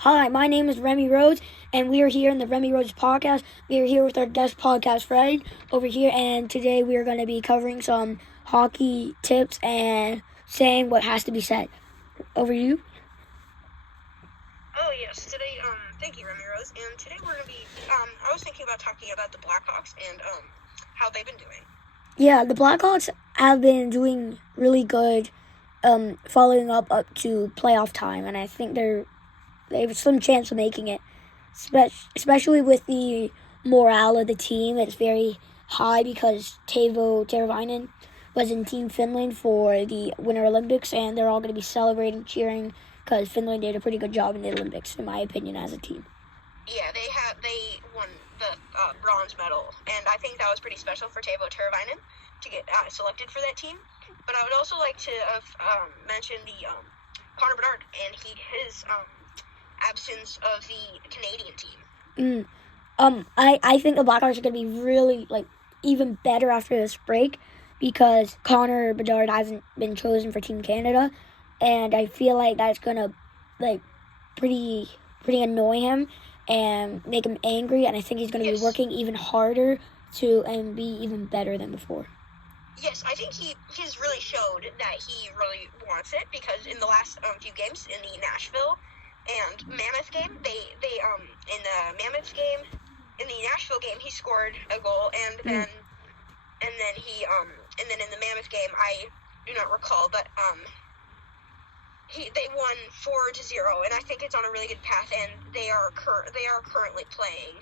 Hi, my name is Remy Rhodes, and we are here in the Remy Rhodes podcast. We are here with our guest podcast friend over here, and today we are going to be covering some hockey tips and saying what has to be said. Over to you. Oh, yes. Today, thank you, Remy Rhodes. And today we're going to be, I was thinking about talking about the Blackhawks and, how they've been doing. Yeah, the Blackhawks have been doing really good, following up to playoff time, and I think they have some chance of making it, especially with the morale of the team. It's very high because Teuvo Teravainen was in Team Finland for the Winter Olympics, and they're all going to be celebrating, cheering, because Finland did a pretty good job in the Olympics, in my opinion, as a team. Yeah, they won the bronze medal, and I think that was pretty special for Teuvo Teravainen to get selected for that team. But I would also like to mention the Connor Bedard and his absence of the Canadian team. I think the Blackhawks are going to be really, even better after this break because Connor Bedard hasn't been chosen for Team Canada, and I feel like that's going to, pretty annoy him and make him angry, and I think he's going to be working even harder and be even better than before. Yes, I think he's really showed that he really wants it because in the last few games in the Nashville and Mammoth game, in the Nashville game, he scored a goal, and then in the Mammoth game, I do not recall, but they won 4-0, and I think it's on a really good path, and they are currently playing.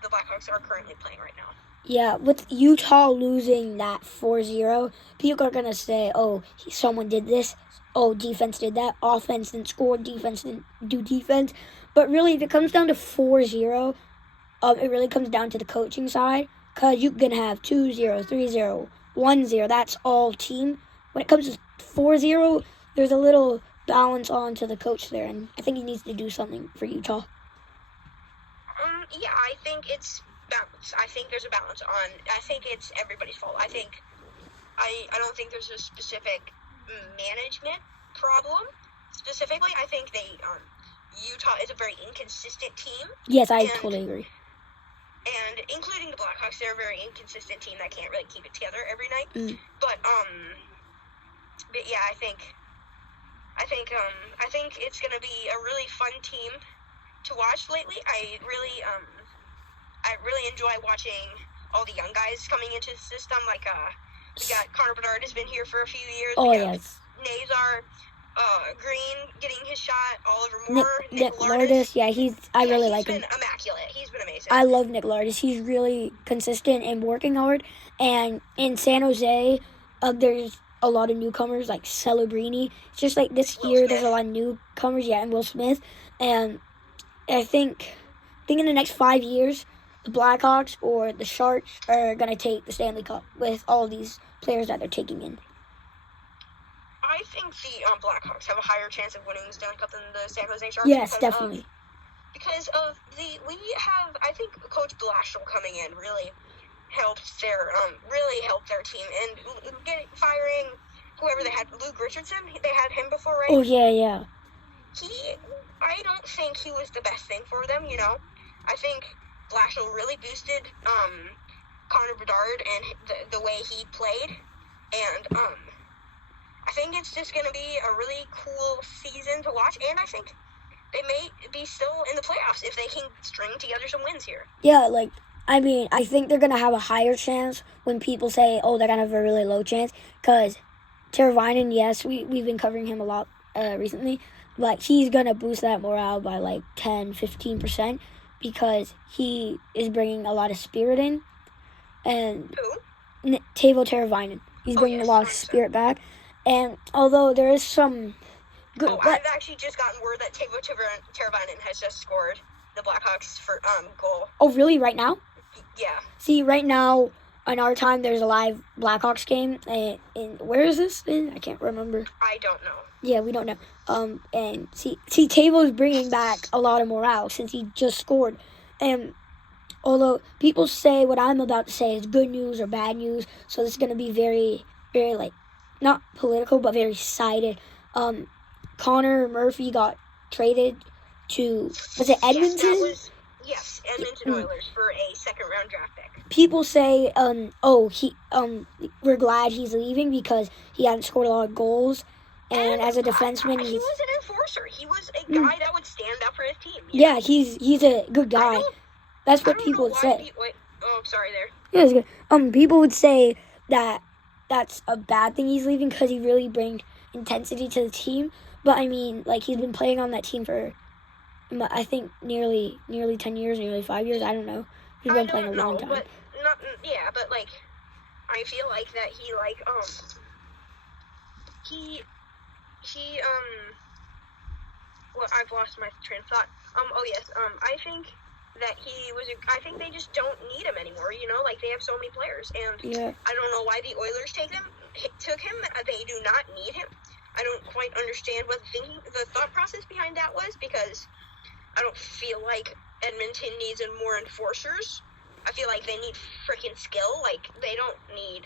The Blackhawks are currently playing right now. Yeah, with Utah losing that 4-0, people are going to say, oh, someone did this. Oh, defense did that. Offense didn't score. Defense didn't do defense. But really, if it comes down to 4-0, it really comes down to the coaching side. Because you can have 2-0, 3-0, 1-0. That's all team. When it comes to 4-0, there's a little balance on to the coach there. And I think he needs to do something for Utah. Yeah, I think it's balance. I think there's a balance I think it's everybody's fault. I don't think there's a specific management problem. Specifically, I think Utah is a very inconsistent team. Yes, I totally agree. And including the Blackhawks, they're a very inconsistent team that can't really keep it together every night. But yeah, I think it's gonna be a really fun team to watch lately. I really enjoy watching all the young guys coming into the system. Like we got Connor Bedard has been here for a few years. Oh, yes. Nazar, Green getting his shot. Oliver Moore, Nick Lardis. Yeah, I really like him. He's been immaculate. He's been amazing. I love Nick Lardis. He's really consistent and working hard. And in San Jose, there's a lot of newcomers like Celebrini. It's just like this year, there's a lot of newcomers. Yeah, and Will Smith. And I think in the next 5 years, the Blackhawks or the Sharks are going to take the Stanley Cup with all these players that they're taking in. I think the Blackhawks have a higher chance of winning the Stanley Cup than the San Jose Sharks. Yes, definitely. I think Coach Blashill coming in really helped their team and firing whoever they had, Luke Richardson. They had him before, right? Oh yeah. I don't think he was the best thing for them. I think Blashill really boosted Connor Bedard and the way he played, and I think it's just going to be a really cool season to watch, and I think they may be still in the playoffs if they can string together some wins here. Yeah, I think they're going to have a higher chance when people say, oh, they're going to have a really low chance, because Teravainen, yes, we've been covering him a lot recently, but he's going to boost that morale by 10-15%. Because he is bringing a lot of spirit in. And Teuvo Teravainen. He's bringing a lot of spirit back. And although there is some good... I've actually just gotten word that Teuvo Teravainen has just scored the Blackhawks for goal. Oh, really? Right now? Yeah. See, right now, in our time, there's a live Blackhawks game. And where is this in? I can't remember. I don't know. Yeah, we don't know. And see, Teuvo's bringing back a lot of morale since he just scored. And although people say what I'm about to say is good news or bad news, so this is going to be very, very, not political, but very sided. Connor Murphy got traded to, was it Yes, Edmonton? that was, yes, Edmonton Oilers for a second-round draft pick. People say, we're glad he's leaving because he hadn't scored a lot of goals. And as a defenseman, he was an enforcer. He was a guy that would stand up for his team. Yeah, he's a good guy. That's what people would say. Oh, I'm sorry there. Yeah, it's good. People would say that that's a bad thing he's leaving because he really brings intensity to the team. But I mean, like, he's been playing on that team for, I think, nearly 10 years, nearly 5 years. I don't know. He's been playing a long time. But like, I feel like that well, I've lost my train of thought. I think that I think they just don't need him anymore, you know? Like, they have so many players, and I don't know why the Oilers took him. They do not need him. I don't quite understand what the thought process behind that was, because I don't feel like Edmonton needs more enforcers. I feel like they need freaking skill. Like, they don't need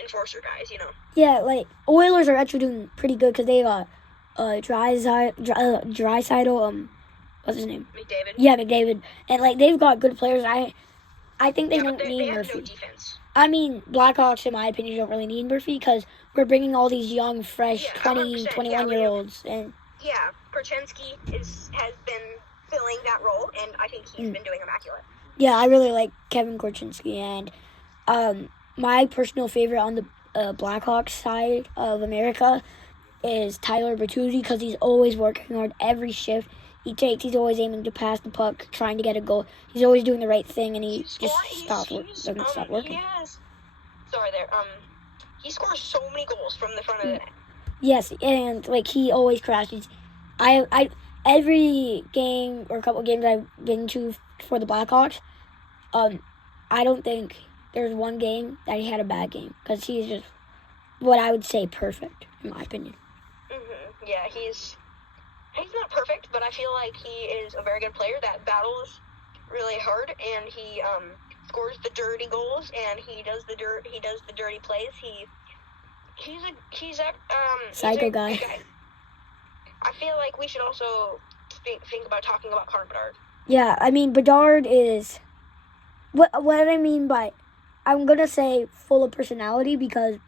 enforcer guys, you know? Yeah, like, Oilers are actually doing pretty good because they got Draisaitl, what's his name? McDavid. Yeah, McDavid. And, like, they've got good players. I think they don't need have Murphy. No defense. I mean, Blackhawks, in my opinion, don't really need Murphy because we're bringing all these young, fresh 20, 21-year-olds. And yeah, Korchinski has been filling that role, and I think he's been doing immaculate. Yeah, I really like Kevin Korchinski. And my personal favorite on the Blackhawks side of America is Tyler Bertuzzi because he's always working hard every shift he takes. He's always aiming to pass the puck, trying to get a goal. He's always doing the right thing, and he doesn't stop working. Sorry there. He scores so many goals from the front of the net. Yes, and like he always crashes. I every game or a couple of games I've been to for the Blackhawks, I don't think there's one game that he had a bad game because he's just what I would say perfect in my opinion. Yeah, he's not perfect, but I feel like he is a very good player that battles really hard, and he scores the dirty goals, and he does the dirty plays. He's a psycho guy. I feel like we should also think about talking about Connor Bedard. Yeah, I mean Bedard is what I mean by I'm gonna say full of personality because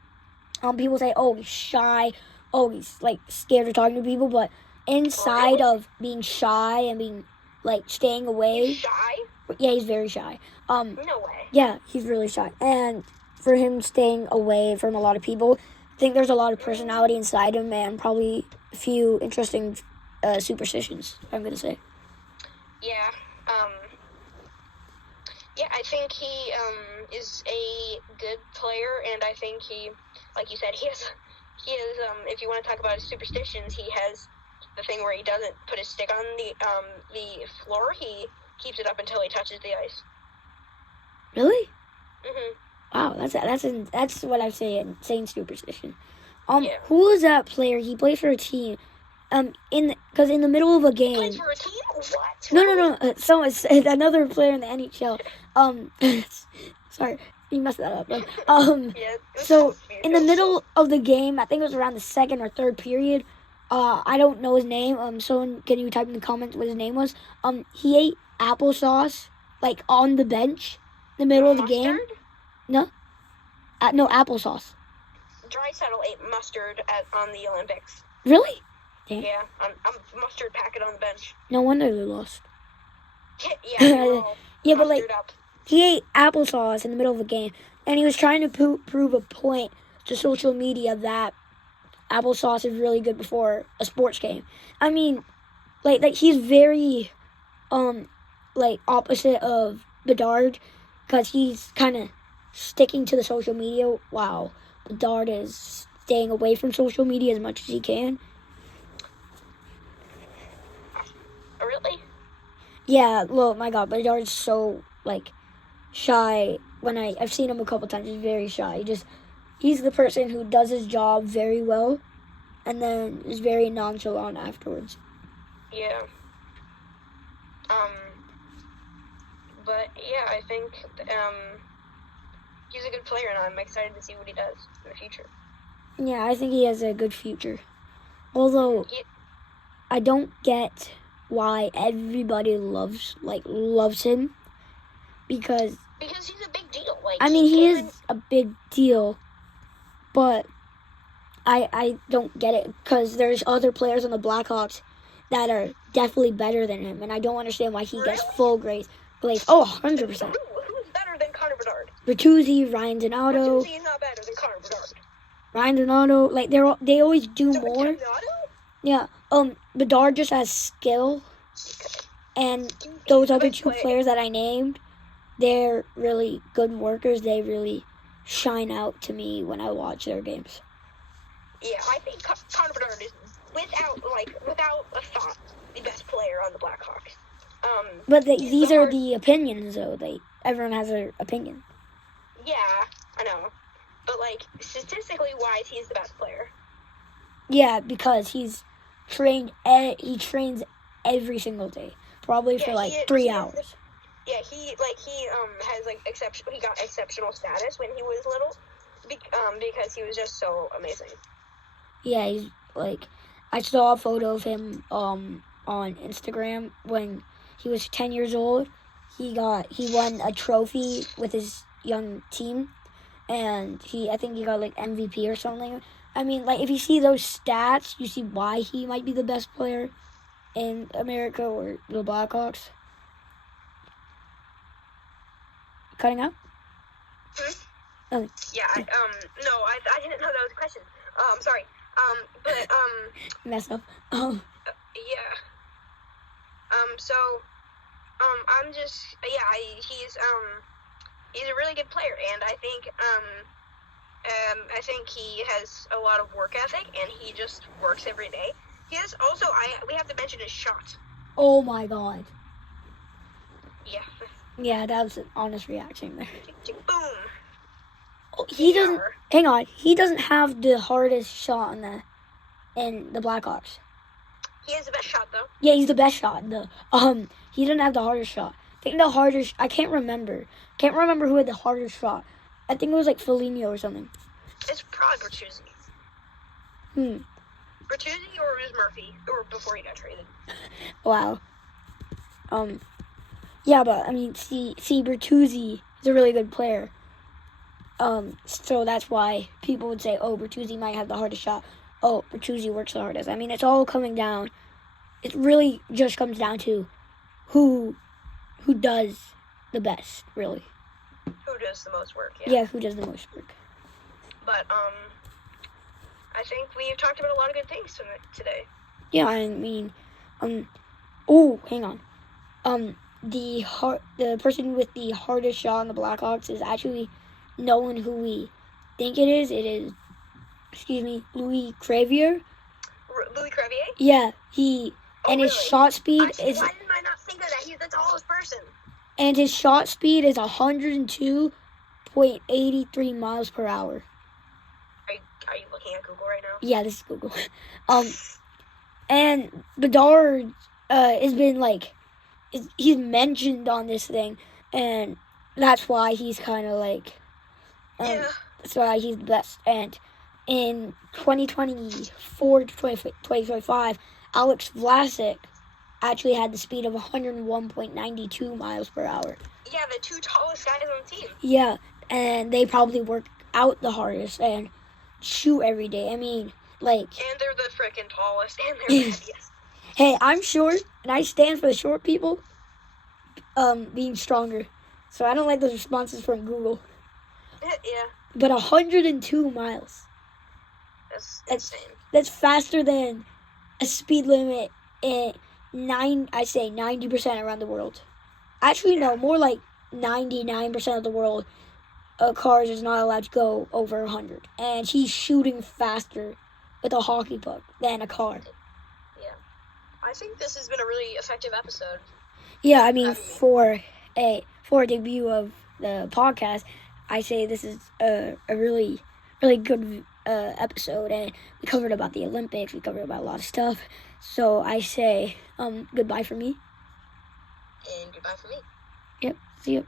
people say, oh, he's shy, oh, he's like scared of talking to people, but inside of being shy and being like staying away. He's shy? Yeah, he's very shy. No way. Yeah, he's really shy. And for him staying away from a lot of people, I think there's a lot of personality inside him and probably a few interesting superstitions, I'm going to say. Yeah. I think he is a good player, and I think he, like you said, he has if you want to talk about his superstitions, he has the thing where he doesn't put his stick on the floor. He keeps it up until he touches the ice. Really? Mm-hmm. Wow, that's what I say insane superstition. Who is that player? He plays for a team. Because in the middle of a game. He plays for a team? What? No. So it's another player in the NHL. Sorry, you messed that up. So in the middle of the game, I think it was around the second or third period. I don't know his name. Someone, can you type in the comments what his name was? He ate applesauce like on the bench in the middle of the game. No, no applesauce. Draisaitl ate mustard on the Olympics. Really? Damn. Yeah, I'm mustard packet on the bench. No wonder they lost. Yeah, but like he ate applesauce in the middle of the game, and he was trying to prove a point to social media that applesauce is really good before a sports game. I mean, like he's very, like opposite of Bedard, because he's kind of sticking to the social media. Wow, Bedard is staying away from social media as much as he can. Really? Yeah, look, my God, Bedard's so, like, shy. When I've seen him a couple times, he's very shy. He's the person who does his job very well, and then is very nonchalant afterwards. Yeah. But, yeah, I think, he's a good player, and I'm excited to see what he does in the future. Yeah, I think he has a good future. Although, I don't get why everybody loves him, because he's a big deal. Like, I mean, he is a big deal, but I don't get it, because there's other players on the Blackhawks that are definitely better than him, and I don't understand why he gets full grace. Oh, 100%. Who's better than Connor Bedard? Bertuzzi, Ryan Donato. Bertuzzi is not better than Connor Bedard. Ryan Donato, like they always do more. Donato? Yeah. Bedard just has skill, and those other two players that I named, they're really good workers. They really shine out to me when I watch their games. Yeah, I think Connor Bedard is without a thought the best player on the Blackhawks. But these are the opinions, though. Everyone has their opinion. Yeah, I know. But, statistically wise, he's the best player. Yeah, because he's trained. He trains every single day, probably for 3 hours. Yeah, he has he got exceptional status when he was little, because he was just so amazing. Yeah, he's I saw a photo of him on Instagram when he was 10 years old. He won a trophy with his young team, and I think he got MVP or something. I mean, if you see those stats, you see why he might be the best player in America or the Blackhawks. Cutting out? Oh. Yeah, no, I didn't know that was a question. Sorry. Messed up. Yeah. I'm just, he's a really good player, and I think he has a lot of work ethic, and he just works every day. He has also, we have to mention his shot. Oh my God. Yeah. Yeah, that was an honest reaction there. Boom. Oh, he doesn't. Hang on. He doesn't have the hardest shot in the Blackhawks. He has the best shot, though. Yeah, he's the best shot. He doesn't have the hardest shot. I think the hardest. I can't remember. Who had the hardest shot. I think it was Foligno or something. It's probably Bertuzzi. Bertuzzi, or it was Murphy, or before he got traded. Wow. Yeah, but I mean, see, Bertuzzi is a really good player. So that's why people would say, oh, Bertuzzi might have the hardest shot. Oh, Bertuzzi works the hardest. I mean, it's all coming down. It really just comes down to who does the best, really. Who does the most work? Yeah, who does the most work. But I think we've talked about a lot of good things today. Yeah, I mean, oh, hang on. The person with the hardest shot on the Blackhawks is actually no one who we think it is. It is, Louis Crevier. Louis Crevier? Yeah, his shot speed is. Why didn't I not think of that? He's the tallest person. And his shot speed is 102.83 miles per hour. Are you looking at Google right now? Yeah, this is Google. And Bedard has been he's mentioned on this thing, and that's why he's kind of that's why he's the best. And in 2024 to 2025, Alex Vlasic actually had the speed of 101.92 miles per hour. Yeah, the two tallest guys on the team. Yeah, and they probably work out the hardest and shoot every day. I mean, And they're the freaking tallest, and they're the heaviest. Hey, I'm short, and I stand for the short people being stronger. So I don't like those responses from Google. Yeah. But 102 miles. That's insane. That's faster than a speed limit in 90% around the world. Actually, no, more 99% of the world cars is not allowed to go over 100. And he's shooting faster with a hockey puck than a car. Yeah. I think this has been a really effective episode. Yeah, I mean, for a debut of the podcast, I say this is a really, really good episode, and we covered about the Olympics, we covered about a lot of stuff, so I say goodbye for me. And goodbye for me. Yep, see you.